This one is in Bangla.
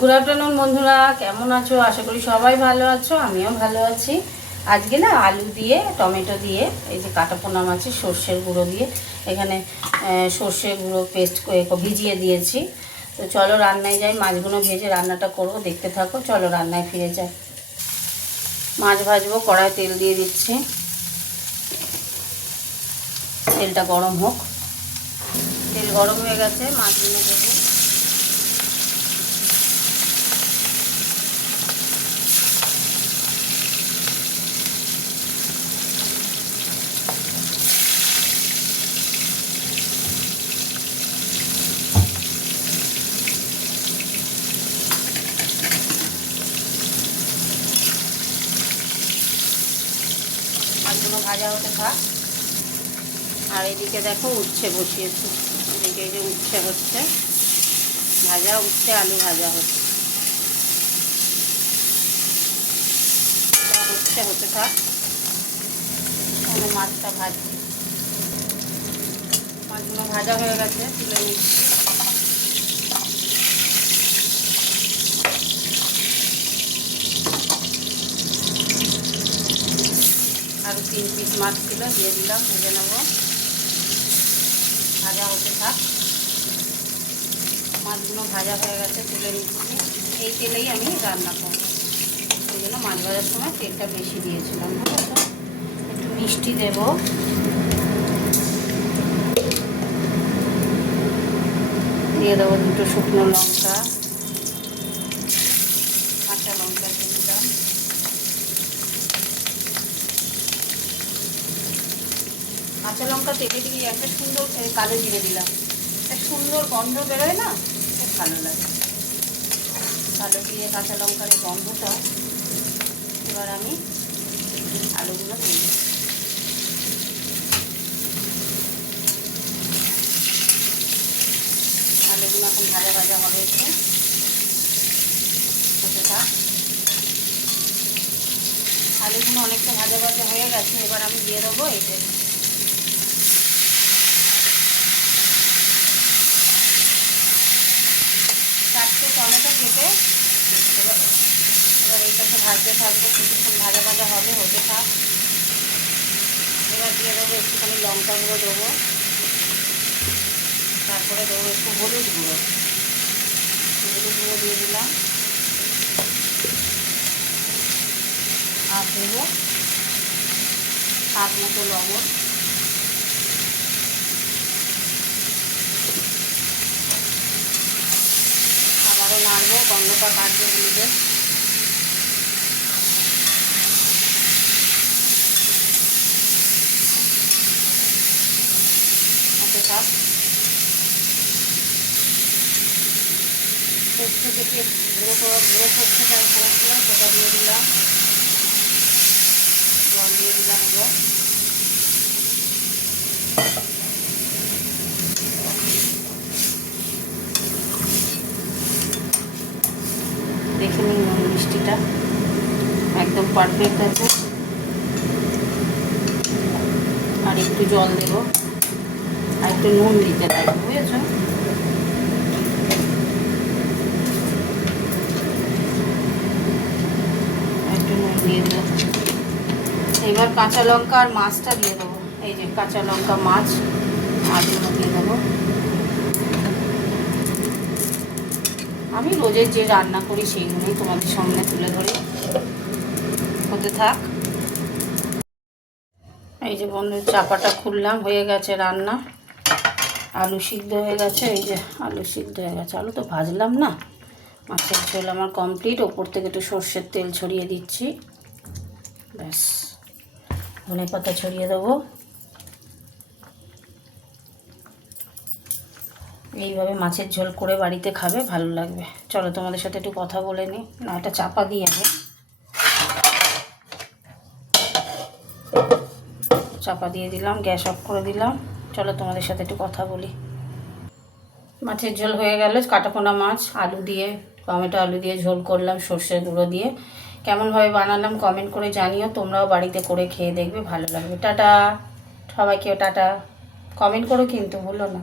গুড আফটারনুন বন্ধুরা, কেমন আছো? আশা করি সবাই ভালো আছো, আমিও ভালো আছি। আজকে না আলু দিয়ে টমেটো দিয়ে এই যে কাটা পোনা মাছের সর্ষের গুঁড়ো দিয়ে এখানে সর্ষের গুঁড়ো পেস্ট করে ভিজিয়ে দিয়েছি। তো চলো রান্নায় যাই, মাছগুলো ভেজে রান্নাটা করবো, দেখতে থাকো। চলো রান্নায় ফিরে যাই। মাছ ভাজবো, কড়াই তেল দিয়ে দিচ্ছি, তেলটা গরম হোক। তেল গরম হয়ে গেছে, মাছগুলো দেবো। মাছগুলো ভাজা হতে থাক। আর এদিকে দেখো উচ্ছে বসিয়েছি, এদিকে এই যে উচ্ছে হচ্ছে ভাজা, উচ্ছে আলু ভাজা হচ্ছে। উচ্ছে হতে থাক, আমি মাছটা ভাজছি। মাছগুলো ভাজা হয়ে গেছে, তুলে নিচ্ছি। আরও 3 পিস মাছ ছিল, দিয়ে দিলাম, ভেজে নেবো। ভাজা হতে থাক। মাছগুলো ভাজা হয়ে গেছে, তুলে নিচ্ছি। এই তেলেই আমি রান্না করব, ওই জন্য মাছ ভাজার সময় তেলটা বেশি দিয়েছিলাম। বুঝেছো? একটু মিষ্টি দেব, দিয়ে দেবো 2 শুকনো লঙ্কা, কাঁচা লঙ্কা দিয়ে দিলাম। কাঁচা লঙ্কা তেলে দিয়ে একটা সুন্দর কালো জিরে দিলাম, একটা সুন্দর গন্ধ বেরোয় না, খুব ভালো লাগে কালো জিরে কাঁচা লঙ্কার এই গন্ধটা। এবার আমি আলুগুলো দিয়ে দিই। আলুগুলো এখন ভাজা ভাজা হবে, একটু হতে থাক। আলুগুলো অনেকটা ভাজা ভাজা হয়ে গেছে, এবার আমি দিয়ে দেবো এই যে 4টে টমেটো কেটে। এবার এইটাকে ভাজতে থাকবো, কিছুক্ষণ ভাজা ভাজা হবে, হতে থাক। এবার দিয়ে দেবো একটুখানি লঙ্কা গুঁড়ো দেবো, তারপরে দেবো একটু হলুদ গুঁড়ো। হলুদ গুঁড়ো দিয়ে দিলাম, আর দেবো স্বাদ মতো লবণ। আবারও নাড়বো, গন্ধটা কাটবে হলুদের। হতে থাক। সর্ষে থেকে গুঁড়ো সর্ষেটা করেছিলাম, সেটা দিয়ে দিলাম, জল দিয়ে দিলাম। এবার দেখে নিন, নুন মিষ্টিটা একদম পারফেক্ট আছে। আর একটু জল দেবো, আর একটু নুন দিতে লাগবে, বুঝেছো? একটু নুন দিয়ে দেবো। এবার কাঁচা লঙ্কা আর মাছটা দিয়ে দেবো। এই যে কাঁচা লঙ্কা, মাছ, আলুগুলো দিয়ে দেবো। আমি রোজের যে রান্না করি সেইগুলোই তোমাদের সামনে তুলে ধরি, হতে থাক। এই যে বন্ধু, চাপাটা খুললাম, হয়ে গেছে রান্না। আলু সিদ্ধ হয়ে গেছে, এই যে আলু সিদ্ধ হয়ে গেছে। আলু তো ভাজলাম না। মাছের ঝোল আমার কমপ্লিট। ওপর থেকে একটু সর্ষের তেল ছড়িয়ে দিচ্ছি, ব্যাস। ধনে পাতা ছড়িয়ে দেবো। এইভাবে মাছের ঝোল করে বাড়িতে খাবে, ভালো লাগবে। চলো তোমাদের সাথে একটু কথা বলে নিই। না, এটা চাপা দিয়ে আগে, চাপা দিয়ে দিলাম, গ্যাস অফ করে দিলাম। চলো তোমাদের সাথে একটু কথা বলি। মাছের ঝোল হয়ে গেল। কাটাপোনা মাছ আলু দিয়ে, টমেটো আলু দিয়ে ঝোল করলাম সর্ষের গুঁড়ো দিয়ে। কেমনভাবে বানালাম কমেন্ট করে জানিও। তোমরাও বাড়িতে করে খেয়ে দেখবে, ভালো লাগবে। টাটা সবাইকে, টাটা। কমেন্ট করো কিন্তু ভুলো না।